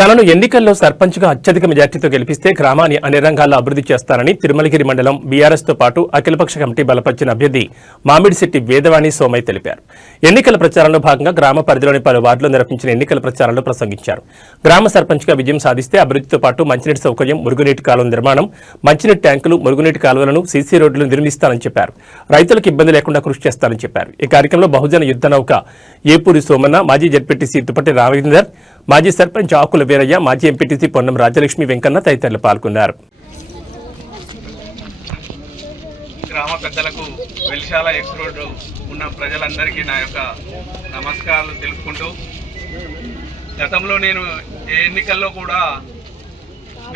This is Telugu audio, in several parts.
తనను ఎన్నికల్లో సర్పంచ్గా అత్యధిక మెజార్టీతో గెలిపిస్తే గ్రామాన్ని అన్ని రంగాల్లో అభివృద్ధి చేస్తానని తిరుమలగిరి మండలం బీఆర్ఎస్తో పాటు అఖిలపక్ష కమిటీ బలపరిచిన అభ్యర్థి మామిడిశెట్టి వేదవాణి సోమయ్య తెలిపారు. ఎన్నికల ప్రచారంలో భాగంగా గ్రామ పరిధిలోని పలు వార్డుల్లో నిర్వహించిన ఎన్నికల ప్రచారంలో ప్రసంగించారు. గ్రామ సర్పంచ్గా విజయం సాధిస్తే అభివృద్ధితో పాటు మంచినీటి సౌకర్యం, మురుగునీటి కాలువల నిర్మాణం, మంచినీటి ట్యాంకులు, మురుగునీటి కాలువలను, సీసీ రోడ్లను నిర్మిస్తానని చెప్పారు. రైతులకు ఇబ్బంది లేకుండా కృషి చేస్తానని చెప్పారు. ఈ కార్యక్రమంలో బహుజన యుద్ధ నౌక ఏపూరి సోమన్న, మాజీ జడ్పీటీసీ దుప్పటి రామేందర్, మాజీ సర్పంచ్ ఆకుల వీరయ్య, మాజీ ఎంపీటీసీ పొన్నం రాజలక్ష్మి వెంకన్న తదితరులు పాల్గొన్నారు. గ్రామ పెద్దలకు, వెలిశాల ఎక్స్ రోడ్డు ఉన్న ప్రజలందరికీ నా యొక్క నమస్కారాలు తెలుపుకుంటూ, గతంలో నేను ఏ ఎన్నికల్లో కూడా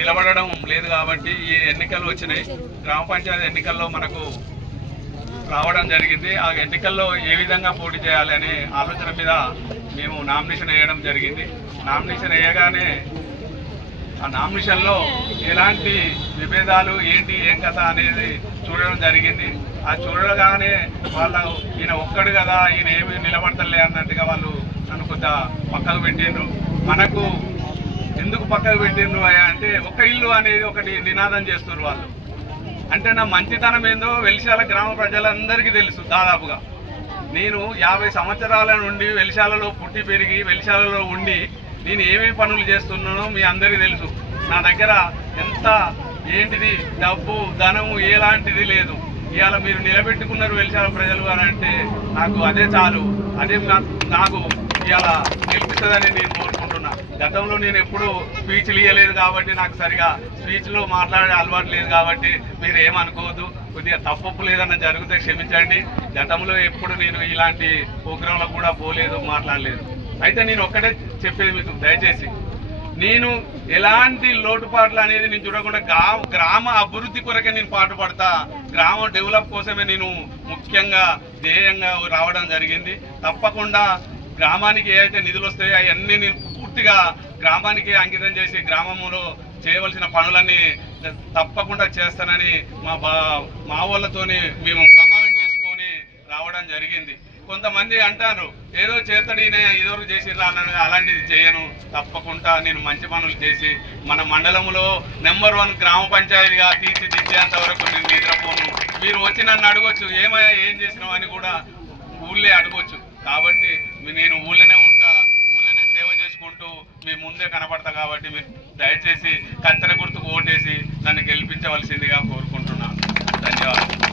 నిలబడడం లేదు కాబట్టి ఈ ఎన్నికలు వచ్చినాయి. గ్రామ పంచాయతీ ఎన్నికల్లో మనకు రావడం జరిగింది. ఆ ఎన్నికల్లో ఏ విధంగా పోటీ చేయాలి అనే ఆలోచన మీద మేము నామినేషన్ వేయడం జరిగింది. నామినేషన్ వేయగానే ఆ నామినేషన్లో ఎలాంటి విభేదాలు ఏంటి ఏం కథ అనేది చూడడం జరిగింది. ఆ చూడగానే వాళ్ళు ఈయన ఒక్కడు కదా, ఈయన ఏమి నిలబడతలే అన్నట్టుగా వాళ్ళు నన్ను కొద్దిగా పక్కకు పెట్టిండ్రు. మనకు ఎందుకు పక్కకు పెట్టిండ్రు అంటే, ఒక ఇల్లు అనేది ఒకటి నినాదం చేస్తున్నారు వాళ్ళు. అంటే నా మంచితనం ఏందో వెలిశాల గ్రామ ప్రజలందరికీ తెలుసు. దాదాపుగా నేను 50 సంవత్సరాల నుండి వెలిశాలలో పుట్టి పెరిగి వెలిశాలలో ఉండి నేను ఏమేమి పనులు చేస్తున్నానో మీ అందరికీ తెలుసు. నా దగ్గర ఎంత ఏంటిది డబ్బు ధనము ఎలాంటిది లేదు. ఇవాళ మీరు నిలబెట్టుకున్నారు వెలిశాల ప్రజలు అని అంటే నాకు అదే చాలు. అదే నాకు ఇవాళ గెలిపిస్తుందని నేను కోరుకుంటున్నా. గతంలో నేను ఎప్పుడు స్పీచ్లు ఇవ్వలేదు కాబట్టి, నాకు సరిగా స్పీచ్లో మాట్లాడే అలవాటు లేదు కాబట్టి మీరు ఏమనుకోవద్దు. కొద్దిగా తప్పు లేదన్న జరిగితే క్షమించండి. గతంలో ఎప్పుడు నేను ఇలాంటి ప్రోగ్రాంలకు కూడా పోలేదు, మాట్లాడలేదు. అయితే నేను ఒక్కటే చెప్పేది మీకు, దయచేసి నేను ఎలాంటి లోటుపాట్లు అనేది నేను చూడకుండా గ్రామ అభివృద్ధి కొరకే నేను పాటుపడతా. గ్రామం డెవలప్ కోసమే నేను ముఖ్యంగా ధ్యేయంగా రావడం జరిగింది. తప్పకుండా గ్రామానికి ఏవైతే నిధులు వస్తాయో అవన్నీ నేను పూర్తిగా గ్రామానికి అంకితం చేసి గ్రామంలో చేయవలసిన పనులన్నీ తప్పకుండా చేస్తానని మా వాళ్ళతోని మేము ప్రమాణం చేసుకొని రావడం జరిగింది. కొంతమంది అంటారు ఏదో చేతడినే ఇదివరకు చేసిర్రా అన్న, అలాంటిది చేయను. తప్పకుండా నేను మంచి పనులు చేసి మన మండలంలో నెంబర్ 1 గ్రామ పంచాయతీగా తీర్చిదిద్దేంత వరకు నేను నిద్రపోను. మీరు వచ్చి నన్ను అడగొచ్చు, ఏమయ్యా ఏం చేసినావు అని కూడా ఊళ్ళే అడగొచ్చు. కాబట్టి నేను ఊళ్ళోనే ఉంటా, ఊళ్ళోనే సేవ చేసుకుంటూ మీ ముందే కనపడతా. కాబట్టి మీరు దయచేసి కత్తెర గుర్తుకు ఓటేసి నన్ను గెలిపించవలసిందిగా కోరుకుంటున్నాను. ధన్యవాదాలు.